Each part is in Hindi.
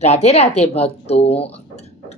राधे राधे भक्तों।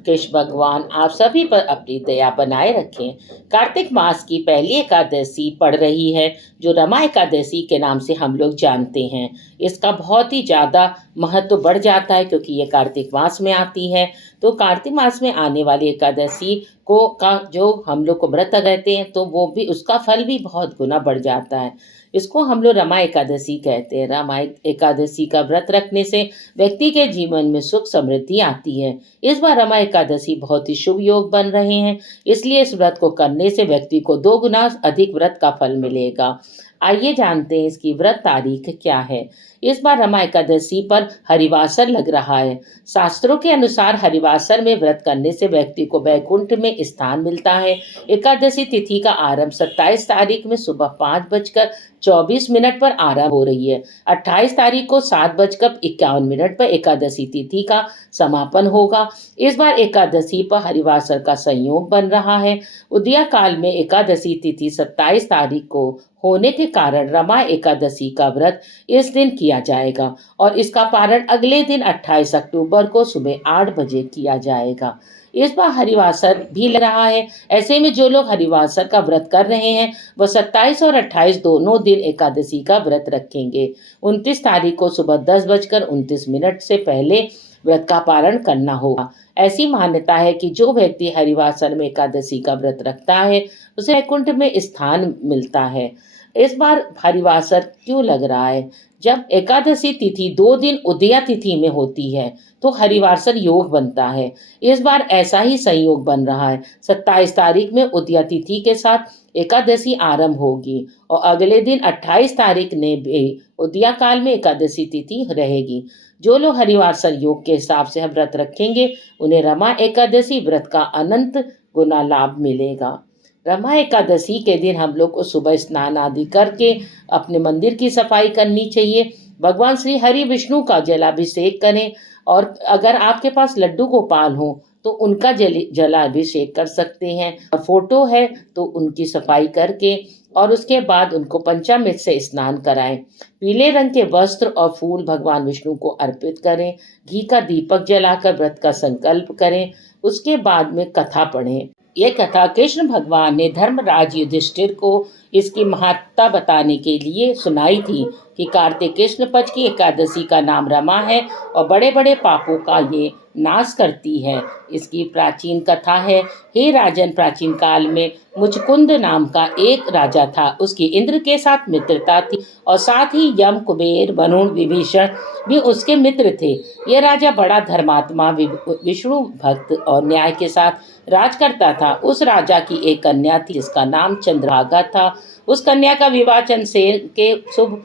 कृष्ण भगवान आप सभी पर अपनी दया बनाए रखें। कार्तिक मास की पहली एकादशी पड़ रही है, जो रमा एकादशी के नाम से हम लोग जानते हैं। इसका बहुत ही ज़्यादा महत्व बढ़ जाता है, क्योंकि ये कार्तिक मास में आती है। तो कार्तिक मास में आने वाली एकादशी को का जो हम लोग को व्रत रहते हैं, तो वो भी उसका फल भी बहुत गुना बढ़ जाता है। इसको हम लोग रमा एकादशी कहते हैं। रमा एकादशी का व्रत रखने से व्यक्ति के जीवन में सुख समृद्धि आती है। इस बार रमा एकादशी बहुत ही शुभ योग बन रहे हैं, इसलिए इस व्रत को करने से व्यक्ति को 2 गुना अधिक व्रत का फल मिलेगा। आइए जानते हैं इसकी व्रत तारीख क्या है। इस बार रमा एकादशी पर हरिवासर लग रहा है। शास्त्रों के अनुसार हरिवासर में व्रत करने से व्यक्ति को वैकुंठ में स्थान मिलता है। एकादशी तिथि का आरंभ 27 तारीख में सुबह 5:24 पर आरंभ हो रही है। 28 तारीख को 7:51 पर एकादशी तिथि का समापन होगा। इस बार एकादशी पर हरिवासर का संयोग बन रहा है। उदया काल में एकादशी तिथि 27 तारीख को होने के कारण रमा एकादशी का व्रत इस दिन किया जाएगा और इसका पारण अगले दिन 28 अक्टूबर को सुबह 8 बजे किया जाएगा। इस बार हरिवासर भी लग रहा है। ऐसे में जो लोग हरिवासर का व्रत कर रहे हैं, वह 27 और 28 दोनों दिन एकादशी का व्रत रखेंगे। 29 तारीख को सुबह 10:29 से पहले व्रत का पारण करना होगा। ऐसी मान्यता है कि जो व्यक्ति हरिवासर में एकादशी का व्रत रखता है, उसे वैकुंठ में स्थान मिलता है। इस बार हरिवासर क्यों लग रहा है? जब एकादशी तिथि 2 दिन उदया तिथि में होती है, तो हरिवासर योग बनता है। इस बार ऐसा ही संयोग बन रहा है। 27 तारीख में उदया तिथि के साथ एकादशी आरंभ होगी और अगले दिन 28 तारीख ने भी उदया काल में एकादशी तिथि रहेगी। जो लोग हरिवासर योग के हिसाब से व्रत रखेंगे, उन्हें रमा एकादशी व्रत का अनंत गुना लाभ मिलेगा। रमा एकादशी के दिन हम लोग को सुबह स्नान आदि करके अपने मंदिर की सफाई करनी चाहिए। भगवान श्री हरि विष्णु का जलाभिषेक करें और अगर आपके पास लड्डू गोपाल हो तो उनका जलाभिषेक कर सकते हैं। फोटो है तो उनकी सफाई करके और उसके बाद उनको पंचामृत से स्नान कराएं। पीले रंग के वस्त्र और फूल भगवान विष्णु को अर्पित करें। घी का दीपक जलाकर व्रत का संकल्प करें। उसके बाद में कथा पढ़ें। ये कथा कृष्ण भगवान ने धर्मराज युधिष्ठिर को इसकी महत्ता बताने के लिए सुनाई थी कि कार्तिक कृष्ण पक्ष की एकादशी का नाम रमा है और बड़े बड़े पापों का ये नाश करती है। इसकी प्राचीन कथा है। हे राजन, प्राचीन काल में मुचकुंद नाम का एक राजा था। उसकी इंद्र के साथ मित्रता थी और साथ ही यम, कुबेर, वरुण, विभीषण भी उसके मित्र थे। यह राजा बड़ा धर्मात्मा, विष्णु भक्त और न्याय के साथ राज करता था। उस राजा की एक कन्या थी जिसका नाम चंद्रभागा था। उस कन्या का विवाह चंद्रसेन के शुभ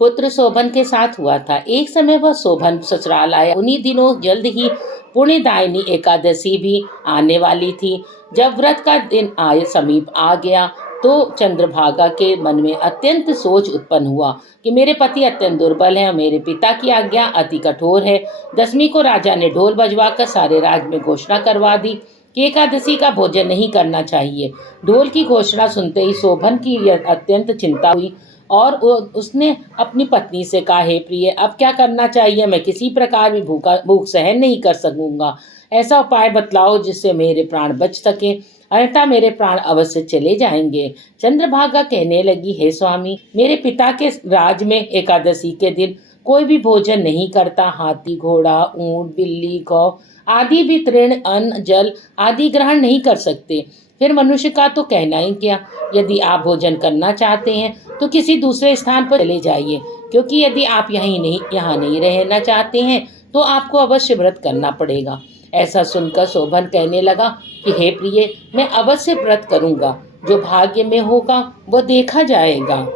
पुत्र शोभन के साथ हुआ था। एक समय वह शोभन ससुराल आया। उन्हीं दिनों जल्द ही पुण्यदायिनी एकादशी भी आने वाली थी। जब व्रत का दिन समीप आ गया तो चंद्रभागा के मन में अत्यंत सोच उत्पन्न हुआ कि मेरे पति अत्यंत दुर्बल हैं और मेरे पिता की आज्ञा अति कठोर है। 10वीं को राजा ने ढोल बजवाकर सारे राज्य में घोषणा करवा दी कि एकादशी का भोजन नहीं करना चाहिए। ढोल की घोषणा सुनते ही शोभन की अत्यंत चिंता हुई और उसने अपनी पत्नी से कहा, हे प्रिय, अब क्या करना चाहिए? मैं किसी प्रकार भी भूख सहन नहीं कर सकूंगा। ऐसा उपाय बतलाओ जिससे मेरे प्राण बच सके, अन्यथा मेरे प्राण अवश्य चले जाएंगे। चंद्रभागा कहने लगी, हे स्वामी, मेरे पिता के राज में एकादशी के दिन कोई भी भोजन नहीं करता। हाथी, घोड़ा, ऊंट, बिल्ली, गौ आदि भी तृण, अन्न, जल आदि ग्रहण नहीं कर सकते। फिर मनुष्य का तो कहना ही क्या। यदि आप भोजन करना चाहते हैं तो किसी दूसरे स्थान पर चले जाइए, क्योंकि यदि आप यहाँ नहीं रहना चाहते हैं तो आपको अवश्य व्रत करना पड़ेगा। ऐसा सुनकर शोभन कहने लगा कि हे प्रिय, मैं अवश्य व्रत करूंगा। जो भाग्य में होगा वह देखा जाएगा।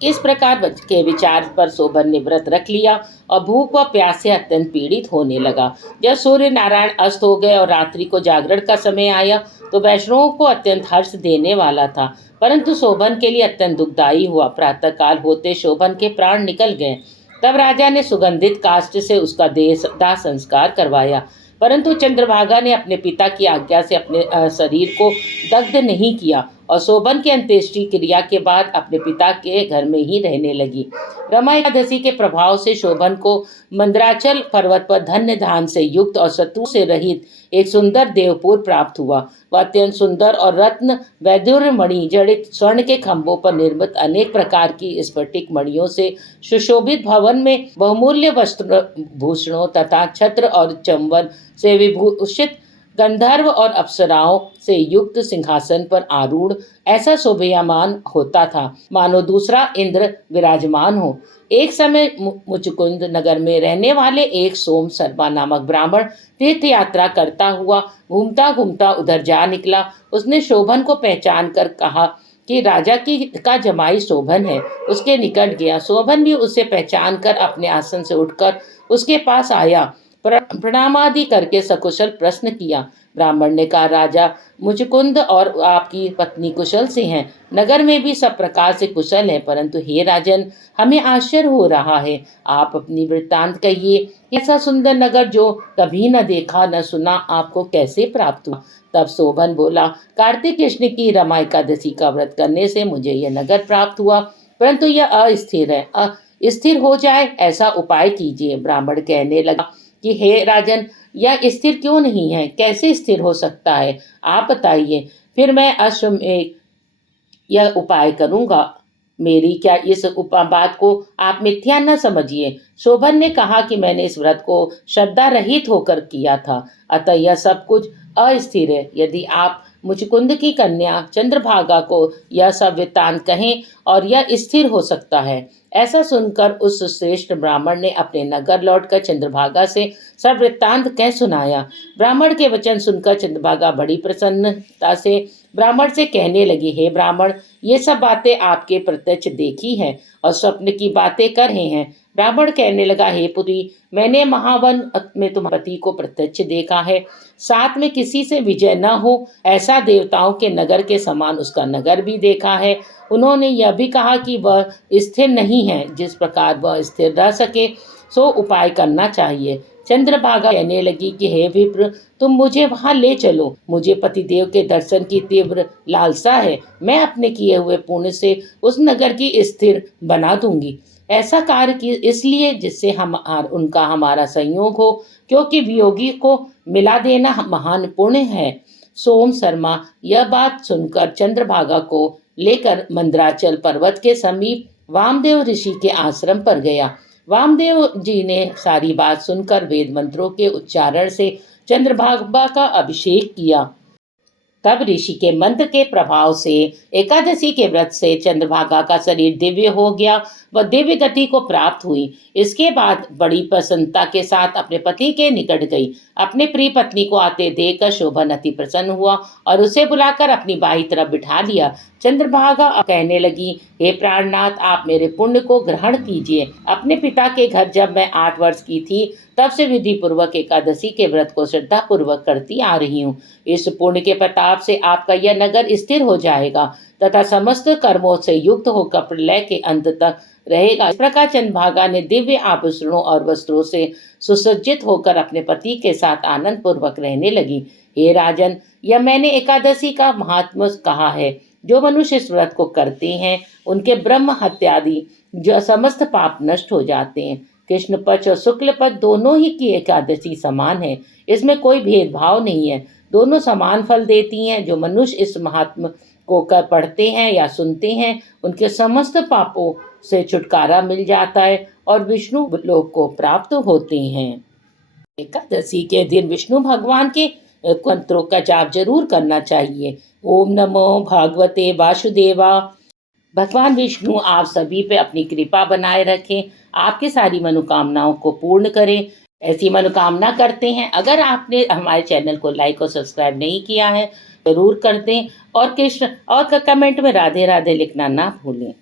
इस प्रकार के विचार पर शोभन ने व्रत रख लिया और भूख व प्यास से अत्यंत पीड़ित होने लगा। जब सूर्य नारायण अस्त हो गए और रात्रि को जागरण का समय आया तो वैष्णवों को अत्यंत हर्ष देने वाला था, परंतु शोभन के लिए अत्यंत दुखदायी हुआ। प्रातःकाल होते शोभन के प्राण निकल गए। तब राजा ने सुगंधित काष्ठ से उसका दाह संस्कार करवाया, परंतु चंद्रभागा ने अपने पिता की आज्ञा से अपने शरीर को दग्ध नहीं किया और शोभन की अंत्येष्टि क्रिया के बाद अपने पिता के घर में ही रहने लगी। रमा एकादशी के प्रभाव से शोभन को मंदराचल पर्वत पर धन्य धान से युक्त और शत्रु से रहित एक सुंदर देवपुर प्राप्त हुआ। वह अत्यंत सुंदर और रत्न वैदुर्य मणि जड़ित स्वर्ण के खंभों पर निर्मित अनेक प्रकार की स्फटिक मणियों से सुशोभित भवन में बहुमूल्य वस्त्र भूषणों तथा छत्र और चंबन से विभूषित गंधर्व और अप्सराओं से युक्त सिंहासन पर आरूढ़ ऐसा शोभायमान होता था मानो दूसरा इंद्र विराजमान हो। एक समय मुचकुंद नगर में रहने वाले एक सोम शर्मा नामक ब्राह्मण तीर्थ यात्रा करता हुआ घूमता घूमता उधर जा निकला। उसने शोभन को पहचान कर कहा कि राजा का जमाई शोभन है। उसके निकट गया। शोभन भी उसे पहचान कर अपने आसन से उठकर उसके पास आया। प्रणामादि करके सकुशल प्रश्न किया। ब्राह्मण ने कहा, राजा मुचकुंद और आपकी पत्नी कुशल से हैं। नगर में भी सब प्रकार से कुशल है, परंतु हे राजन, हमें आश्चर्य हो रहा है। आप अपनी वृत्तांत कहिए। ऐसा सुंदर नगर जो कभी न देखा न सुना आपको कैसे प्राप्त हुआ? तब शोभन बोला, कार्तिक कृष्ण की रमा एकादशी का व्रत करने से मुझे यह नगर प्राप्त हुआ, परंतु यह अस्थिर है। स्थिर हो जाए ऐसा उपाय कीजिए। ब्राह्मण कहने लगा कि हे राजन, यह स्थिर क्यों नहीं है? कैसे स्थिर हो सकता है? आप बताइए, फिर मैं अश्वमेध यह उपाय करूंगा। मेरी क्या इस बात को आप मिथ्या न समझिए। शोभन ने कहा कि मैंने इस व्रत को श्रद्धा रहित होकर किया था, अतः यह सब कुछ अस्थिर है। यदि आप मुचकुंद की कन्या चंद्रभागा को यह सब वृत्तांत कहें और यह स्थिर हो सकता है। ऐसा सुनकर उस श्रेष्ठ ब्राह्मण ने अपने नगर लौटकर चंद्रभागा से सब वृत्तांत कह सुनाया। ब्राह्मण के वचन सुनकर चंद्रभागा बड़ी प्रसन्नता से ब्राह्मण से कहने लगी, हे ब्राह्मण, ये सब बातें आपके प्रत्यक्ष देखी हैं और स्वप्न की बातें कर रहे हैं। ब्राह्मण कहने लगा, हे पुत्री, मैंने महावन में तुम्हारे पति को प्रत्यक्ष देखा है। साथ में किसी से विजय न हो ऐसा देवताओं के नगर के समान उसका नगर भी देखा है। उन्होंने यह भी कहा कि वह स्थिर नहीं है। जिस प्रकार वह स्थिर रह सके सो उपाय करना चाहिए। चंद्रभागा कहने लगी कि हे विप्र, तुम मुझे वहां ले चलो। मुझे पतिदेव के दर्शन की तीव्र लालसा है। मैं अपने किए हुए पुण्य से उस नगर की स्थिर बना दूंगी। ऐसा कार्य की इसलिए जिससे उनका हमारा संयोग हो, क्योंकि वियोगी को मिला देना महान पुण्य है। सोम शर्मा यह बात सुनकर चंद्रभागा को लेकर मंदराचल पर्वत के समीप वामदेव ऋषि के आश्रम पर गया। वामदेव जी ने सारी बात सुनकर वेद मंत्रों के उच्चारण से चंद्रभागा का अभिषेक किया। तब ऋषि के मंत्र के प्रभाव से एकादशी के व्रत से चंद्रभागा का शरीर दिव्य हो गया, वह दिव्य गति को प्राप्त हुई। इसके बाद बड़ी प्रसन्नता के साथ अपने पति के निकट गई। अपने प्रिय पत्नी को आते देखकर शोभन अति प्रसन्न हुआ और उसे बुलाकर अपनी बाई तरफ बिठा लिया। चंद्रभागा कहने लगी, हे प्राणनाथ, आप मेरे पुण्य को ग्रहण कीजिए। अपने पिता के घर जब मैं 8 वर्ष की थी तब से विधि पूर्वक एकादशी के व्रत को श्रद्धा पूर्वक करती आ रही हूँ। इस पुण्य के प्रताप से आपका यह नगर स्थिर हो जाएगा तथा समस्त कर्मों से युक्त होकर प्रलय के अंत तक रहेगा। इस प्रकार चंद्रभागा ने दिव्य आभूषणों और वस्त्रों से सुसज्जित होकर अपने पति के साथ आनंद पूर्वक रहने लगी। हे राजन, यह मैंने एकादशी का महात्म्य कहा है। जो मनुष्य इस व्रत को करते हैं उनके ब्रह्म हत्यादि जो समस्त पाप नष्ट हो जाते हैं। कृष्ण पक्ष और शुक्ल पक्ष दोनों ही की एकादशी समान है। इसमें कोई भेदभाव नहीं है। दोनों समान फल देती हैं। जो मनुष्य इस महात्म्य को कर पढ़ते हैं या सुनते हैं उनके समस्त पापों से छुटकारा मिल जाता है और विष्णु लोक को प्राप्त होते हैं। एकादशी के दिन विष्णु भगवान के मंत्रों का जाप जरूर करना चाहिए। ओम नमो भगवते वासुदेवा। भगवान विष्णु आप सभी पे अपनी कृपा बनाए रखें, आपकी सारी मनोकामनाओं को पूर्ण करें। ऐसी मनोकामना करते हैं। अगर आपने हमारे चैनल को लाइक और सब्सक्राइब नहीं किया है जरूर कर दें और कमेंट में राधे राधे लिखना ना भूलें।